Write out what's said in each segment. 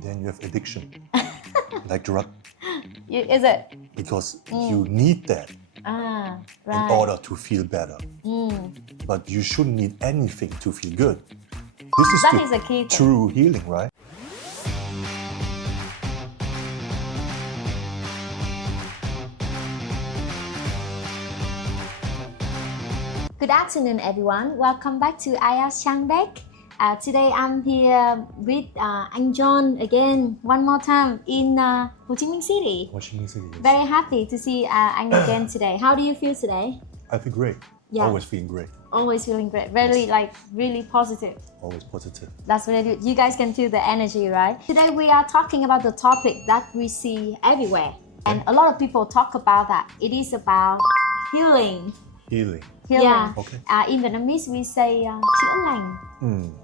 then you have addiction, like drug, Is it? because you need that Ah, in right. order to feel better. But you shouldn't need anything to feel good. This is That is the key thing. true healing, right? Good afternoon, everyone. Welcome back to Aya's Trang Deck. Today I'm here with anh John again, one more time in Ho Chi Minh City. Ho Chi Minh City, yes. Very happy to see anh again today. How do you feel today? I feel great. Yeah. Always feeling great. Always feeling great. Very really positive. Always positive. That's really good. You guys can feel the energy, right? Today we are talking about the topic that we see everywhere. And a lot of people talk about that. It is about healing. Healing. Yeah. Okay. In Vietnamese we say chữa lành.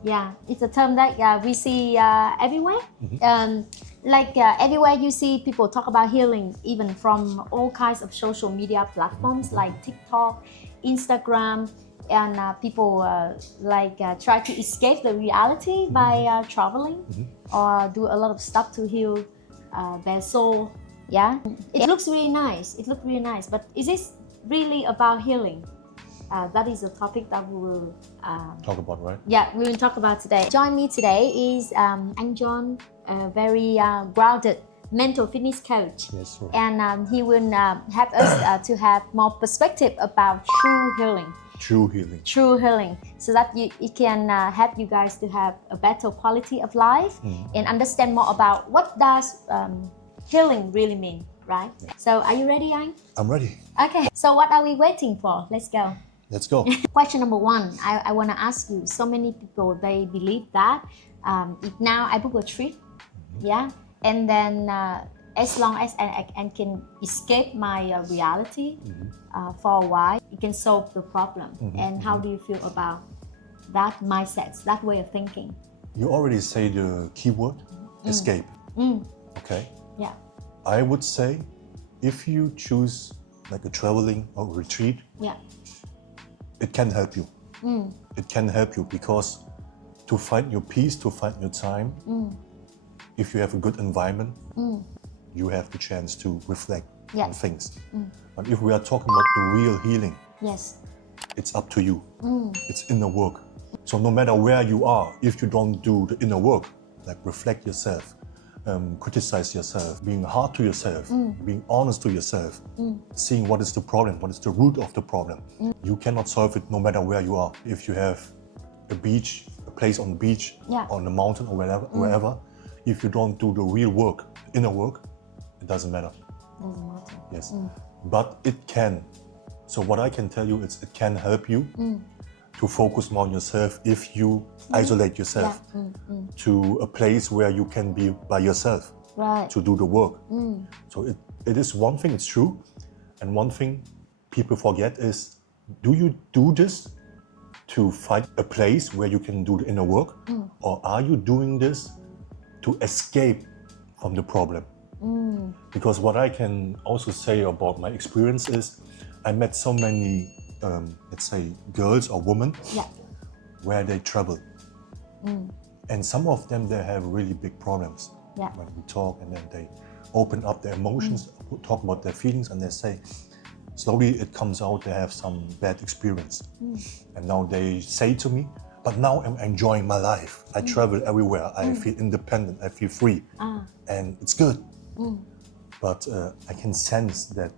Yeah, it's a term that we see everywhere. Everywhere you see people talk about healing, even from all kinds of social media platforms like TikTok, Instagram, and people try to escape the reality by traveling or do a lot of stuff to heal their soul. Yeah, it looks really nice. It looks really nice, but is this really about healing? That is a topic that we will Talk about, right? Yeah, we will talk about today. Join me today is anh John, a very grounded mental fitness coach. Yes, sir. And he will help us to have more perspective about true healing. True healing. True healing, so that it can help you guys to have a better quality of life and understand more about what does healing really mean, right? Yeah. So are you ready, Anh? I'm ready. Okay, so what are we waiting for? Let's go. Let's go. Question number one, I want to ask you, so many people, they believe that if now I book a trip, yeah, and then as long as I can escape my reality for a while, it can solve the problem. And how do you feel about that mindset, that way of thinking? You already say the keyword, escape. Okay. Yeah. I would say if you choose like a traveling or retreat, Yeah. it can help you. It can help you because to find your peace, to find your time, if you have a good environment, you have the chance to reflect on things. But if we are talking about the real healing, Yes. it's up to you. It's inner work. So no matter where you are, if you don't do the inner work, like reflect yourself, criticize yourself, being hard to yourself, being honest to yourself, seeing what is the problem, what is the root of the problem. You cannot solve it no matter where you are. If you have a beach, a place on the beach, on the mountain or wherever, if you don't do the real work, inner work, it doesn't matter. Doesn't matter. Yes, but it can. So what I can tell you is it can help you to focus more on yourself if you isolate yourself to a place where you can be by yourself to do the work. So it is one thing, it's true. And one thing people forget is, do you do this to find a place where you can do the inner work? Or are you doing this to escape from the problem? Because what I can also say about my experience is I met so many let's say girls or women where they travel, and some of them, they have really big problems when we talk, and then they open up their emotions, talk about their feelings, and they say slowly it comes out they have some bad experience, and now they say to me, but now I'm enjoying my life, I travel everywhere, I feel independent, I feel free, and it's good. But I can sense that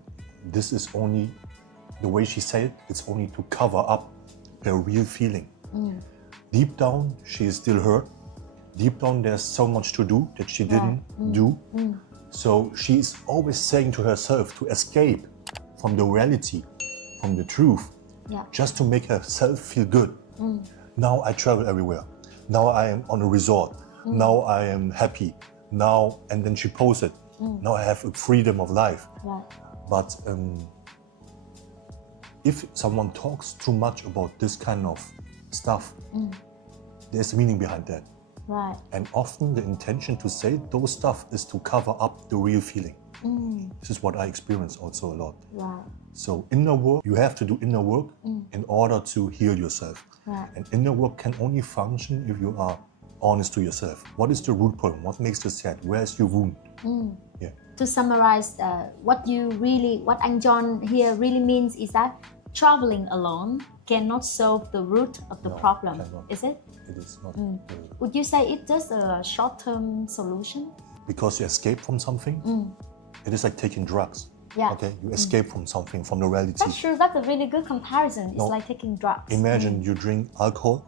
this is only, the way she said it, it's only to cover up her real feeling. Deep down, she is still hurt. Deep down, there's so much to do that she didn't do. So she's always saying to herself to escape from the reality, from the truth, just to make herself feel good. Now I travel everywhere. Now I am on a resort. Now I am happy. Now, and then she posted, now I have a freedom of life. But if someone talks too much about this kind of stuff, there's meaning behind that. And often the intention to say those stuff is to cover up the real feeling. This is what I experience also a lot. So inner work, you have to do inner work in order to heal yourself. And inner work can only function if you are honest to yourself. What is the root problem? What makes you sad? Where is your wound? Yeah. To summarize, what anh John here really means is that traveling alone cannot solve the root of the problem. Cannot. Is it? It is not. Would you say it's just a short-term solution? Because you escape from something, it is like taking drugs. Yeah. Okay, you escape from something, from the reality. That's true. That's a really good comparison. It's like taking drugs. Imagine you drink alcohol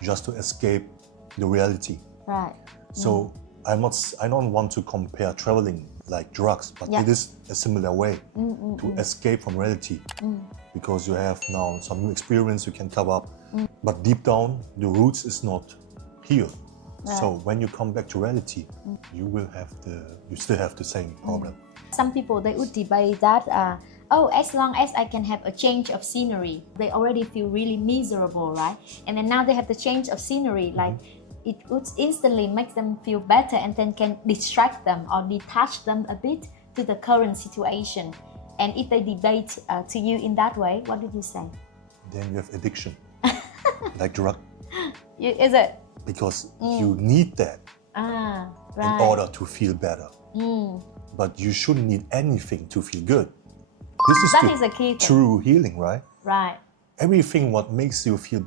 just to escape the reality. Right. So I don't want to compare traveling like drugs, but it is a similar way to escape from reality, because you have now some new experience you can cover up, but deep down the roots is not healed. Right. So when you come back to reality, you still have the same problem. Some people, they would debate that, as long as I can have a change of scenery, they already feel really miserable, right? And then now they have the change of scenery, like it would instantly make them feel better and then can distract them or detach them a bit to the current situation. And if they debate to you in that way, what did you say? Then you have addiction, like drug. Is it? Because you need that in order to feel better. But you shouldn't need anything to feel good. This is the key thing. True healing, right? Right. Everything what makes you feel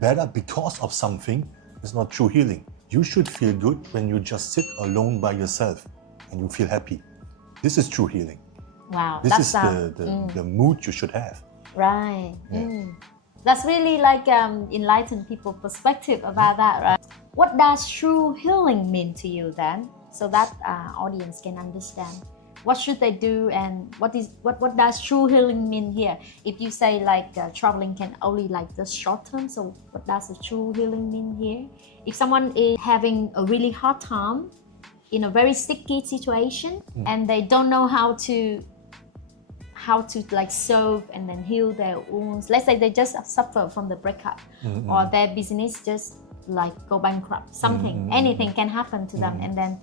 better because of something is not true healing. You should feel good when you just sit alone by yourself and you feel happy. This is true healing. Wow. This is the mood you should have. Right. Yeah. That's really like enlighten people's perspective about that, right? What does true healing mean to you then? So that audience can understand. What should they do, and what does true healing mean here? If you say like traveling can only like the short term, so what does the true healing mean here? If someone is having a really hard time in a very sticky situation and they don't know how to like solve and then heal their wounds. Let's say they just suffer from the breakup or their business just like go bankrupt. Something, anything can happen to them, and then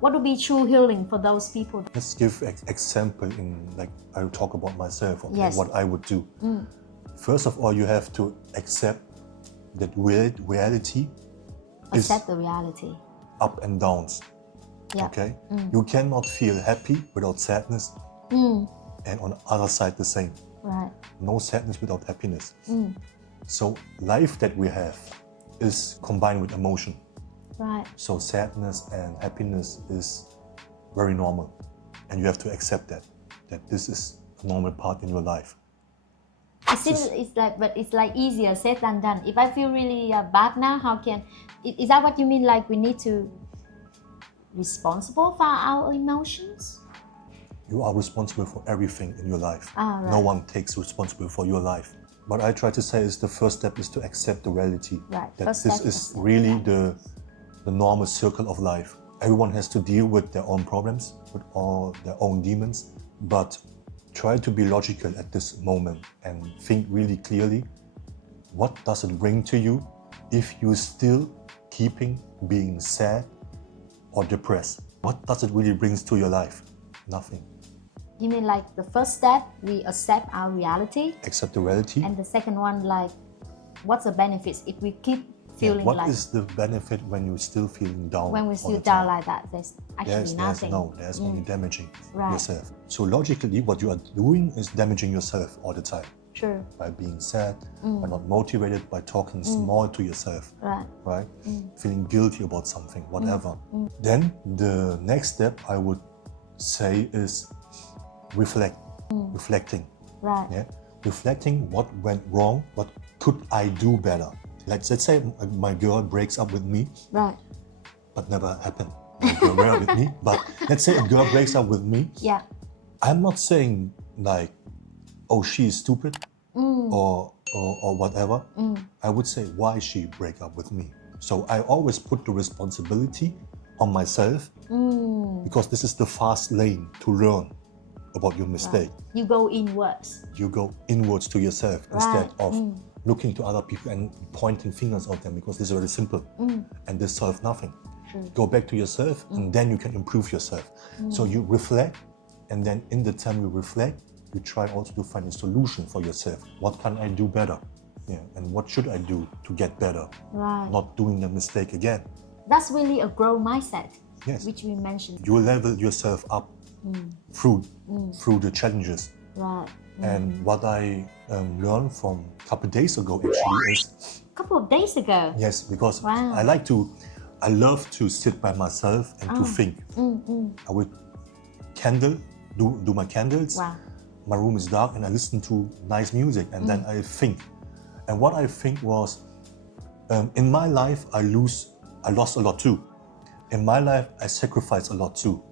what would be true healing for those people? Let's give example in like I will talk about myself, okay, yes. What I would do. First of all, you have to accept that reality accept the reality. Up and downs. Yeah. Okay? You cannot feel happy without sadness. And on the other side the same. Right. No sadness without happiness. So life that we have is combined with emotion. Right. So sadness and happiness is very normal, and you have to accept that this is a normal part in your life. It's like easier said than done. If I feel really bad now, is that what you mean? Like we need to responsible for our emotions? You are responsible for everything in your life. Right. No one takes responsibility for your life. What I try to say is the first step is to accept the reality. Right. That this is really the normal circle of life. Everyone has to deal with their own problems, with all their own demons, but try to be logical at this moment and think really clearly. What does it bring to you if you still keeping being sad or depressed? What does it really bring to your life? Nothing. You mean like the first step, we accept our reality? Accept the reality. And the second one, like, what's the benefits if we keep feeling what like... What is the benefit when you're still feeling down? When we're still down like that, there's actually nothing. There's only damaging right. yourself. So logically, what you are doing is damaging yourself all the time. True. By being sad, by not motivated, by talking small to yourself. Right? Feeling guilty about something, whatever. Then the next step I would say is reflecting. Right. Yeah? Reflecting what went wrong, what could I do better? Like, let's say my girl breaks up with me, right? But never happened. My girl breaks up with me, but let's say a girl breaks up with me. Yeah. I'm not saying like, oh, she is stupid or whatever. I would say why she break up with me. So I always put the responsibility on myself because this is the fast lane to learn about your mistake. Right. You go inwards. You go inwards to yourself instead of looking to other people and pointing fingers at them, because this is very simple and this solves nothing. Go back to yourself and then you can improve yourself. So you reflect, and then in the time you reflect, you try also to find a solution for yourself. What can I do better? Yeah, and what should I do to get better? Right. Not doing the mistake again. That's really a growth mindset, Yes. which we mentioned. You level yourself up through the challenges. Right. And what I learned from a couple of days ago actually is, A couple of days ago. yes, because Wow. I love to sit by myself and to think. I would do my candles. Wow. My room is dark and I listen to nice music and then I think. And what I think was, in my life I lost a lot too. In my life I sacrificed a lot too.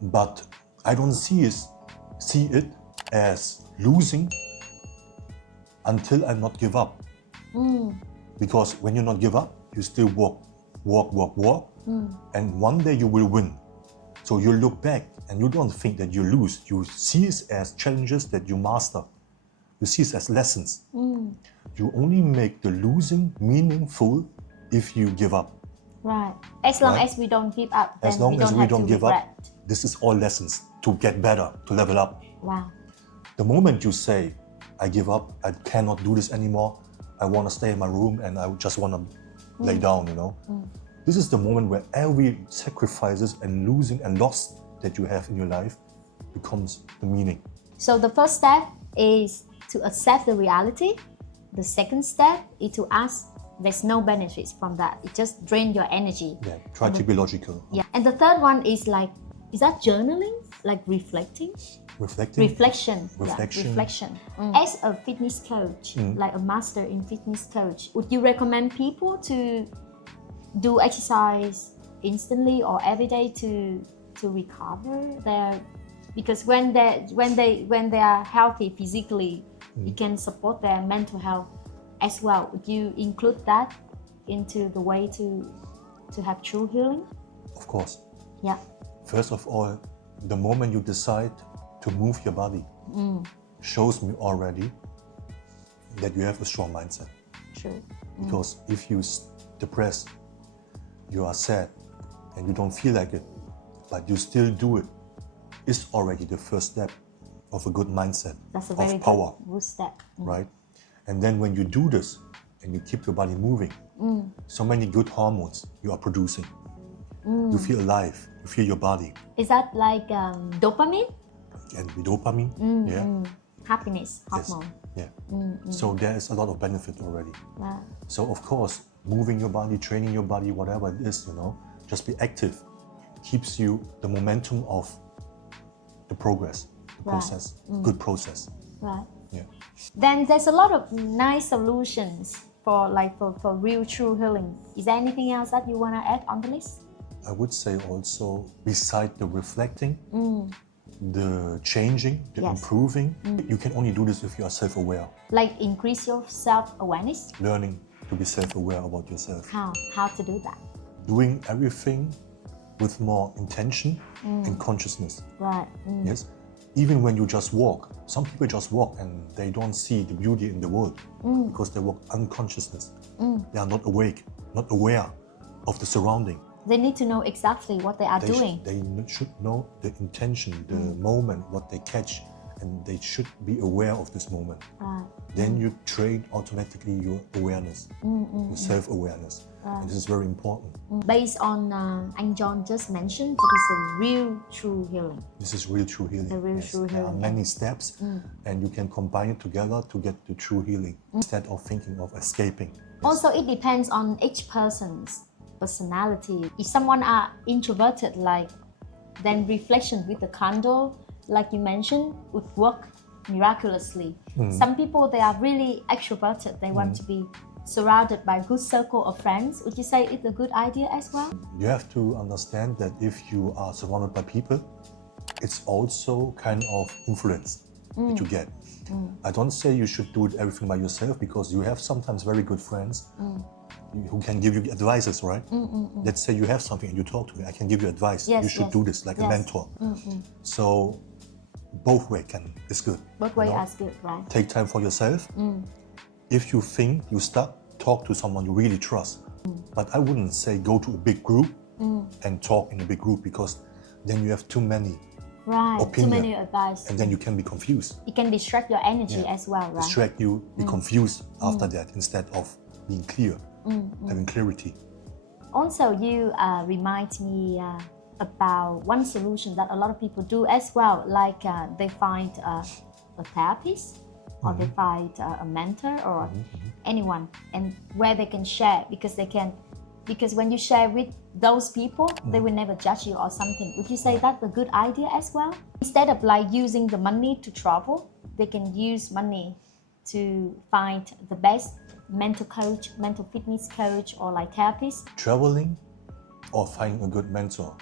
But I don't see it as losing until I not give up. Because when you not give up, you still walk, and one day you will win. So you look back and you don't think that you lose. You see it as challenges that you master. You see it as lessons. You only make the losing meaningful if you give up. Right. As long Right. as we don't give up, then As long as we have don't to give regret. up, this is all lessons to get better, to level up. Wow. The moment you say, I give up, I cannot do this anymore, I want to stay in my room and I just want to lay down, This is the moment where every sacrifices and losing and loss that you have in your life becomes the meaning. So the first step is to accept the reality. The second step is to ask, there's no benefits from that. It just drains your energy. Yeah, try to be logical. Yeah. And the third one is is that journaling? Like reflecting? Reflecting. Reflection. Reflection. Yeah, reflection. As a fitness coach, like a master in fitness coach, would you recommend people to do exercise instantly or every day to recover their, because when they are healthy physically, it can support their mental health as well. Would you include that into the way to have true healing? Of course. Yeah. First of all, the moment you decide to move your body shows me already that you have a strong mindset. True. Because if you're depressed, you are sad, and you don't feel like it, but you still do it, it's already the first step of a good mindset, That's a very of power, good step. right? And then when you do this and you keep your body moving, so many good hormones you are producing. You feel alive, you feel your body. Is that like dopamine? And with dopamine, Happiness yes, hormone. yeah. So there is a lot of benefit already. Wow. So of course, moving your body, training your body, whatever it is, just be active. Keeps you the momentum of the progress, the process, good process. Right. Yeah. Then there's a lot of nice solutions for real true healing. Is there anything else that you want to add on the list? I would say also, beside the reflecting, the changing, the Yes. improving, you can only do this if you are self-aware. Like increase your self-awareness? Learning to be self-aware about yourself. How to do that? Doing everything with more intention and consciousness. Right. Yes. Even when you just walk, some people just walk and they don't see the beauty in the world because they walk unconsciousness. They are not awake, not aware of the surrounding. They need to know exactly what they are doing. They should know the intention, the moment, what they catch, and they should be aware of this moment. Right. Then you train automatically your awareness, your self-awareness. And this is very important. Based on anh John just mentioned, it is a real true healing. This is real true healing. The real true There are healing. many steps and you can combine it together to get the true healing instead of thinking of escaping. Also, it depends on each person's personality. If someone are introverted, then reflection with the candle, like you mentioned, would work miraculously. Some people, they are really extroverted. They want to be surrounded by a good circle of friends. Would you say it's a good idea as well? You have to understand that if you are surrounded by people, it's also kind of influence that you get. I don't say you should do it everything by yourself, because you have sometimes very good friends who can give you advices, right? Let's say you have something and you talk to me, I can give you advice. Yes, you should yes. do this, like a mentor. So both way is good. Both ways are good, right? Take time for yourself. If you think you stuck, talk to someone you really trust. But I wouldn't say go to a big group and talk in a big group, because then you have too many Right. opinion. Too many advice. And then you can be confused. It can distract your energy as well, right? Distract you, be confused after that instead of being clear, having clarity. Also, you remind me about one solution that a lot of people do as well, like they find a therapist or they find a mentor or anyone, and where they can share, because when you share with those people, they will never judge you or something. Would you say that's a good idea as well? Instead of like using the money to travel, they can use money to find the best mental coach, mental fitness coach, or like therapist. Traveling or finding a good mentor,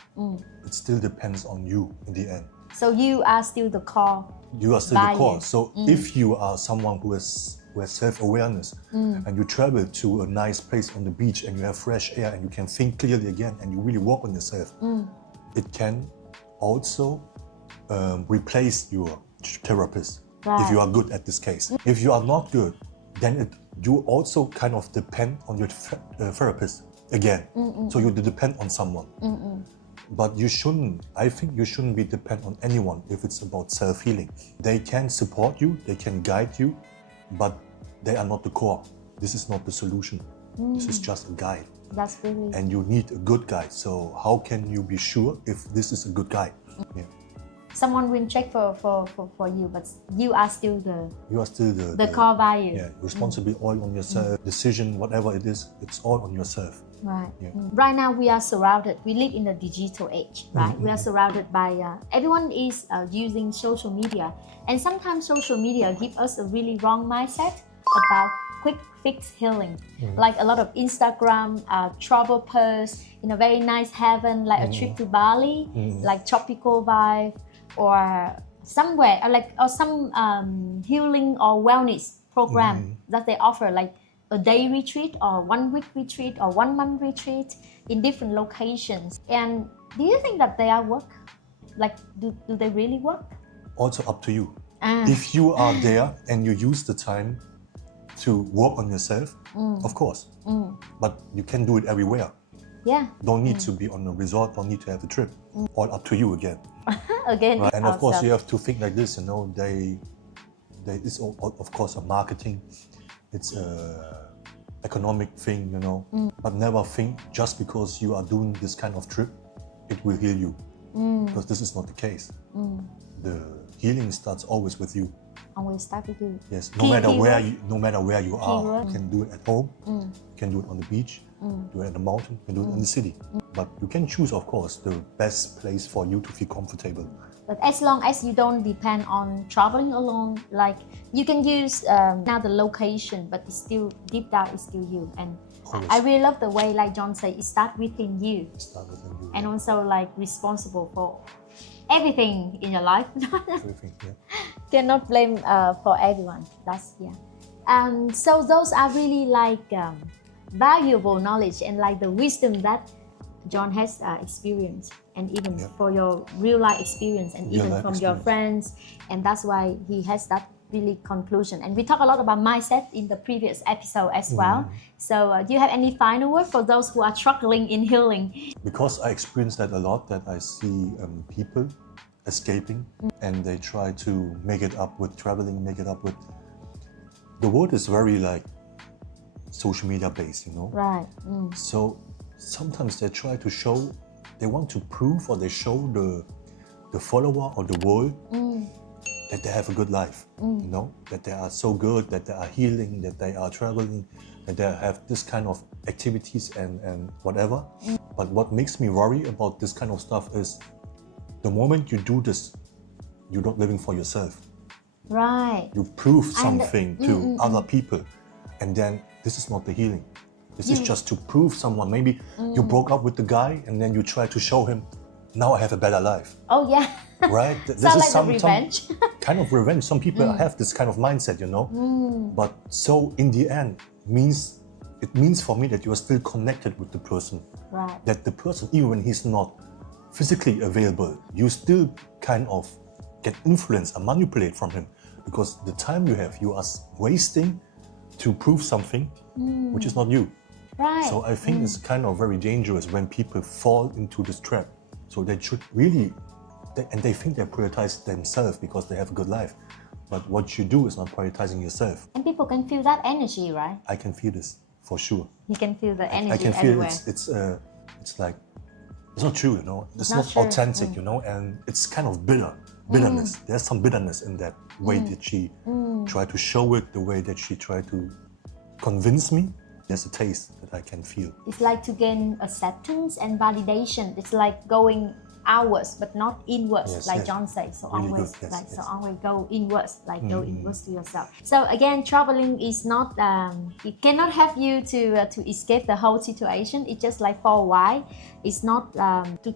it still depends on you in the end. So you are still the core. You are still the core. So if you are someone who has self-awareness and you travel to a nice place on the beach and you have fresh air and you can think clearly again and you really work on yourself, it can also replace your therapist if you are good at this case. If you are not good, then you also kind of depend on your therapist again. So you depend on someone. But I think you shouldn't be dependent on anyone if it's about self-healing. They can support you, they can guide you, but they are not the core. This is not the solution. This is just a guide. That's really... And you need a good guide. So how can you be sure if this is a good guide? Yeah. Someone will check for you, but you are still the core value. Yeah, responsibility all on yourself. Decision, whatever it is, it's all on yourself. Right. Yeah. Right now we are surrounded. We live in a digital age, right? We are surrounded by everyone is using social media, and sometimes social media give us a really wrong mindset about quick fix healing. Like a lot of Instagram travel posts in a very nice heaven, like a trip to Bali, like tropical vibe, or somewhere, or some healing or wellness program that they offer, like a day retreat or 1 week retreat or 1 month retreat in different locations. And do you think that they are work? Like, do they really work? Also up to you. If you are there and you use the time to work on yourself, of course. But you can do it everywhere. Yeah. Don't need to be on a resort, don't need to have a trip. All up to you again. Again, right? And of course you have to think like this, it's of course a marketing, it's a economic thing, but never think just because you are doing this kind of trip, it will heal you. Because this is not the case. The healing starts always with you. Always start with you. Yes, no matter where you are, you can do it at home, you can do it on the beach, do it at the mountain, you can do it in the city. But you can choose, of course, the best place for you to feel comfortable. But as long as you don't depend on traveling alone, like you can use now the location, but it's still deep down, it's still you. And I really love the way, like John said, it starts within you. And also like responsible for everything in your life. Everything, yeah. Cannot blame for everyone. That's so those are really like valuable knowledge and like the wisdom that John has experienced, and even for your real life experience, and even from your friends, and that's why he has that really conclusion. And we talk a lot about mindset in the previous episode as well. So do you have any final word for those who are struggling in healing? Because I experience that a lot, that I see people escaping and they try to make it up with traveling, make it up with... The world is very like social media based, Right. So sometimes they try to show, they want to prove, or they show the follower or the world that they have a good life, that they are so good, that they are healing, that they are traveling, that they have this kind of activities and whatever. But what makes me worry about this kind of stuff is the moment you do this, you're not living for yourself. Right. You prove something to other people, and then this is not the healing. This is just to prove someone. Maybe you broke up with the guy and then you try to show him, now I have a better life. Oh yeah. Right? This Sound is like some revenge. kind of revenge. Some people have this kind of mindset, But so in the end, it means for me that you are still connected with the person. Right. That the person, even when he's not physically available, you still kind of get influenced and manipulate from him. Because the time you are wasting to prove something which is not you. Right. So I think it's kind of very dangerous when people fall into this trap. So they should really and they think they prioritize themselves because they have a good life. But what you do is not prioritizing yourself. And people can feel that energy, right? I can feel this for sure. You can feel the energy I can feel everywhere. it's like it's not true, you know. It's not not true. authentic, you know, and it's kind of bitterness. There's some bitterness in that way that she tried to show it, the way that she tried to convince me. There's a taste that I can feel. It's like to gain acceptance and validation. It's like going outwards, but not inwards, Yes, like yes. John says. So Really always, good, yes, like yes. so always go inwards, like go inwards to yourself. So again, traveling is not. It cannot help you to escape the whole situation. It's just like for a while. It's not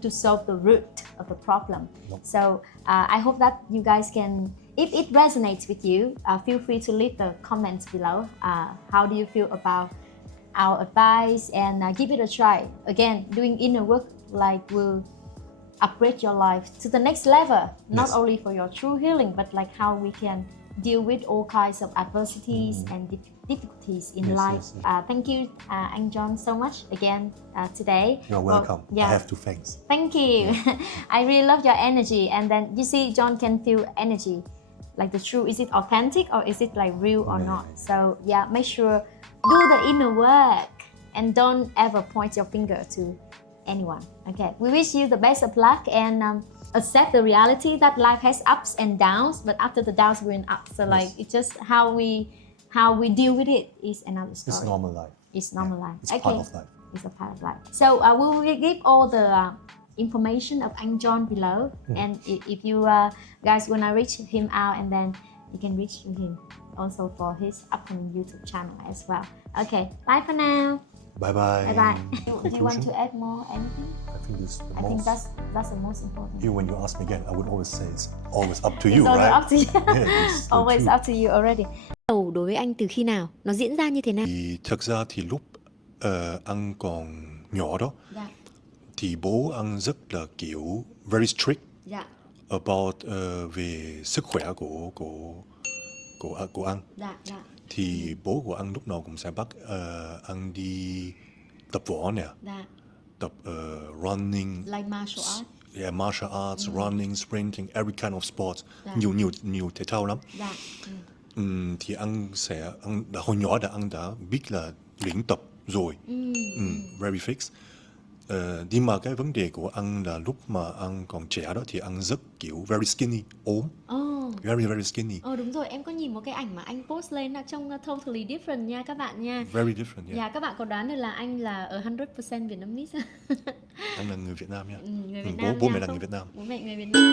to solve the root of the problem. Nope. So I hope that you guys can. If it resonates with you, feel free to leave the comments below. How do you feel about our advice, and give it a try. Again, doing inner work like will upgrade your life to the next level, not Yes. only for your true healing, but like how we can deal with all kinds of adversities and difficulties in Yes, life. yes, yes. Thank you, anh John, so much again today. You're welcome. I have to thanks. Thank you. I really love your energy. And then you see, John can feel energy. Like the true, is it authentic or is it like real or not? So yeah, make sure do the inner work and don't ever point your finger to anyone. Okay, we wish you the best of luck and accept the reality that life has ups and downs, but after the downs we're in ups. So like it's just how we deal with it is another story. It's normal life. It's normal life. It's part of life. It's a part of life. So we will give all the information of anh John below, and if you guys wanna reach him out, and then you can reach him also for his upcoming YouTube channel as well. Okay, bye for now. Bye bye. Bye bye. Do you want to add more anything? I think this is the I most. think that's the most important. Even when you ask me again, I would always say it's always up to you, It's always right? up to you. Yeah, it's so Always true. up to you already. Đầu đối với anh từ khi nào? Nó diễn ra như thế nào? Thì thực ra thì lúc anh còn nhỏ đó, Dạ. thì bố anh rất là kiểu very strict Dạ. about về sức khỏe của anh. Dạ. Dạ. Thì bố của anh lúc nào cũng sẽ bắt anh đi tập võ nè, Dạ. tập running, Like martial art. yeah, martial arts, running, sprinting, every kind of sports, Dạ. nhiều thể thao lắm. Dạ. Thì anh đã hồi nhỏ anh đã biết là luyện tập rồi, very fix. Nhưng mà cái vấn đề của anh là lúc mà anh còn trẻ đó thì anh rất kiểu very skinny, ốm, very very skinny. Đúng rồi, em có nhìn một cái ảnh mà anh post lên là trông totally different nha các bạn nha. Very different, yeah. Dạ, các bạn có đoán được là anh là ở 100% Vietnamese. Anh là người Việt Nam nha. Người Việt Nam Bố nha, mẹ là không? người Việt Nam. Bố mẹ người Việt Nam.